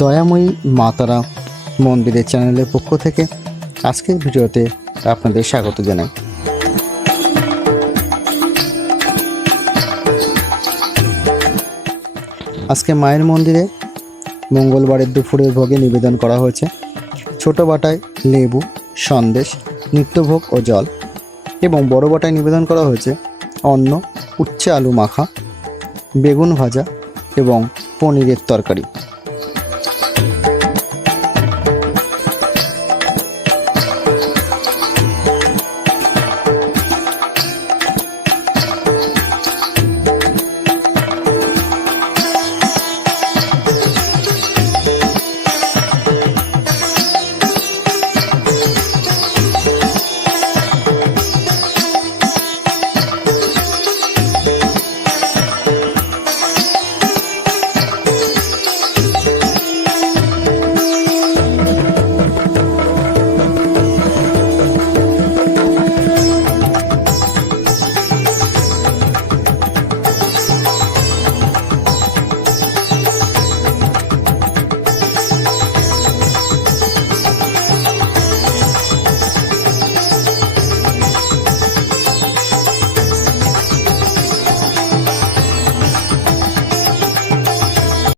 দয়াময়ী মা তারা মন্দিরের চ্যানেলের পক্ষ থেকে আজকের ভিডিওতে আপনাদের স্বাগত জানাই। আজকে মায়ের মন্দিরে মঙ্গলবারের দুপুরের ভোগে নিবেদন করা হয়েছে ছোট বাটায় লেবু, সন্দেশ, নিত্যভোগ ও জল, এবং বড় বাটায় নিবেদন করা হয়েছে অন্ন, উচ্ছে আলু মাখা, বেগুন ভাজা এবং পনিরের তরকারি।